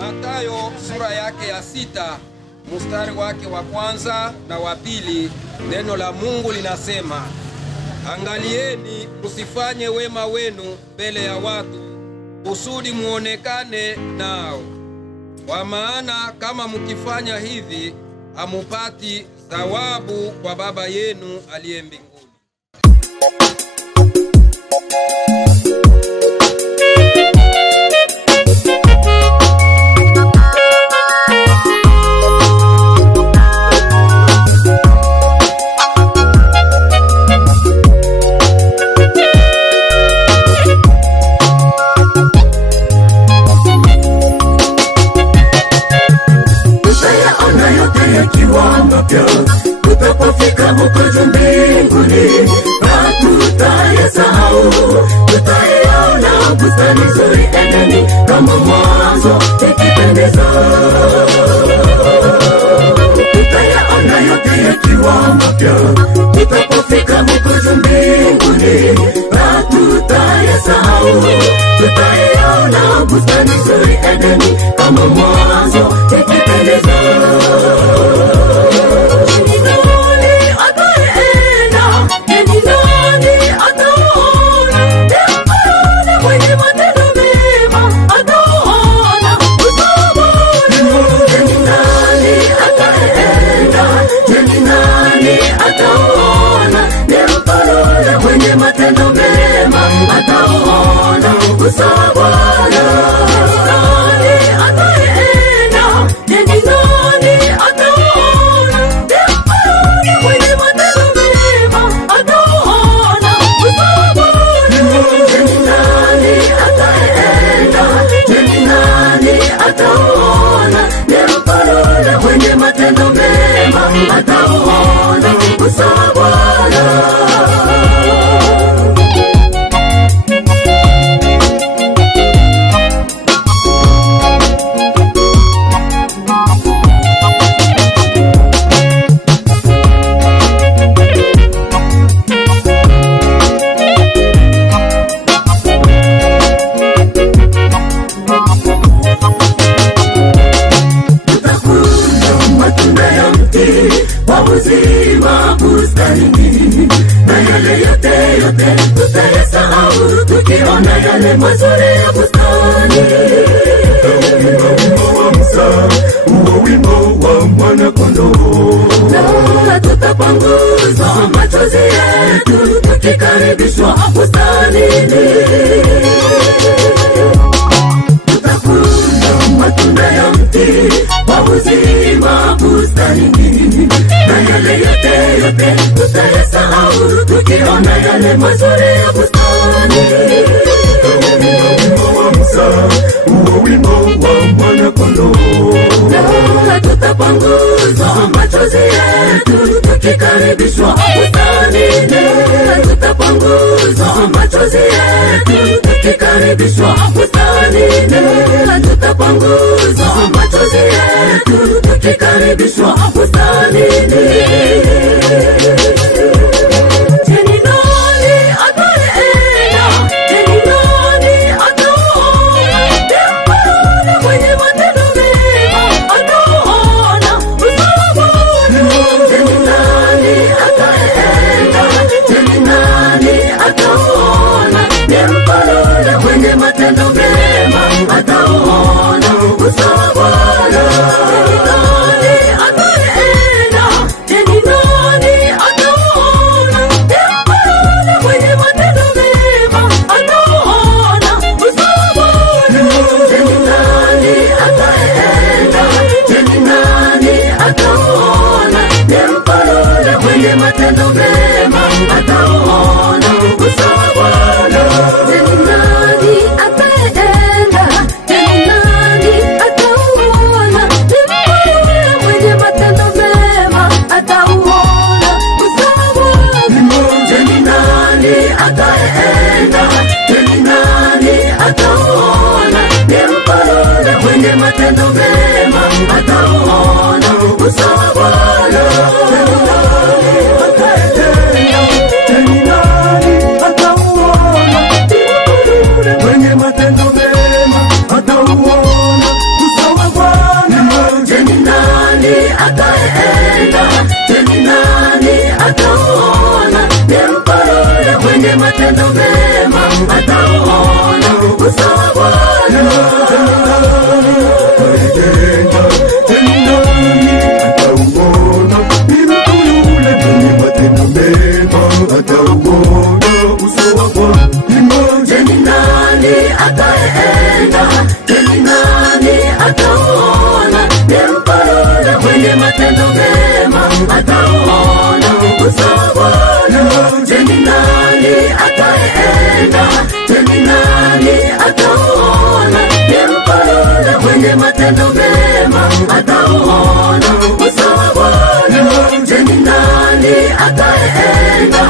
Mathayo sura yake ya 6 mstari wake wa 1 na wa 2, neno la Mungu linasema, angalieni msifanye wema wenu mbele ya watu, kusudi muonekane nao. Kwa maana kama mkifanya hivi, hamupati thawabu kwa Baba yenu aliye mbinguni. Tutapofika huko mbinguni, hatutayasahau, tutaiona bustani nzuri Edeni kama mwanzo ikipendeza. Tutayaona yote yakiwa mapya, tutapofika huko mbinguni, hatutayasahau, tutaiona bustani nzuri Edeni kama mwanzo ikipendeza. Uzima bustanini, na yale yote tutayasahau, tukiona yale mazuri ya bustani. Wimbo wa Musa, wimbo wa mwana-kondoo, na tutapanguza machozi yetu, tukikaribishwa bustanini. Tutakula matunda ya mti wa uzima bustanini, na yale yote tutayasahau, tukiona yale mazuri ya bustani. Wimbo wa Musa, wimbo wa mwana-kondoo, na tutapanguza machozi yetu, tukikaribishwa bustanini. Tutapanguza machozi yetu, tukikaribishwa bustanini. Tutapanguza machozi yetu, tukikaribishwa bustanini. Matendo mema ataona usawa Bwana. Mwenye matendo mema atauona usawa matendo mema atauona uso wa Bwana. Atauona ni mtu yule mwenye matendo mema atauona uso wa Bwana. Ni nani ataenda? Ni nani atauona? Ni mpole mwenye matendo mema atauona uso wa Bwana. Ni nani ataenda? Ni nani atauona? Ni mpole mwenye matendo mema atauona uso wa Bwana. Ni nani ataenda?